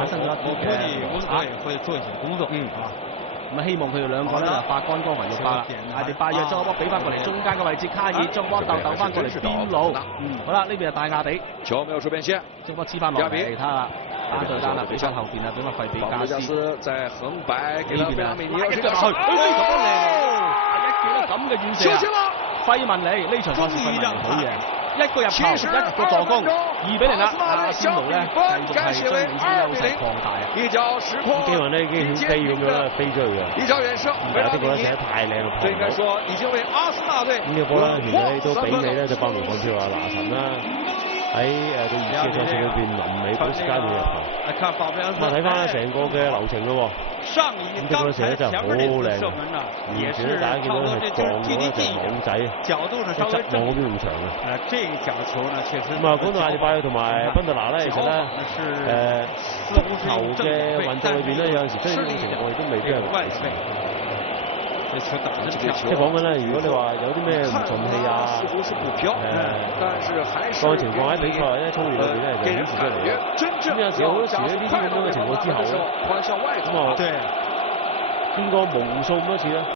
產生咗一啲嘅摩擦，會做一些工作，咁啊，希望佢哋兩個咧就發乾光雲玉巴啦。艾迪拜約將個波俾翻過嚟中間嘅位置，卡爾將波鬥翻過嚟邊路。好啦，呢邊係大亞比，球沒有出邊線，將波黐翻落嚟，睇下單對單啦，俾翻後邊啊，俾翻費比加斯在橫擺，呢邊啊，一腳去，呢球波靚，一見到咁嘅遠射，費文尼呢場賽事費文尼好嘢。一個入球，一個助攻，2-0啦！阿仙奴咧繼續係將領先優勢擴大啊！基雲咧已經飛咁樣飛出去嘅，呢個咧寫得太靚啦！應該說已經為阿森納隊咁呢個波咧，其實都比美咧就包羅萬象啊！拿神啦，喺對熱刺賽事裏邊臨尾補時階段入球。咁啊睇翻成個嘅流程咯喎。咁呢個射得真係好靚，完全咧大家見到係撞咗一隻網仔，個側網嗰邊咁長嘅。咁啊，講到艾迪拜約同埋賓特拿咧，其實咧足球嘅運作裏邊咧，有陣時出現呢種情況亦都未必係壞事。即係講緊咧，如果你話有啲咩唔順氣啊，個情況喺比賽咧操練裏邊咧就顯示出嚟嘅。咁有時好多時咧呢啲咁樣嘅情況之後咧，咁啊經過無數咁多次咧。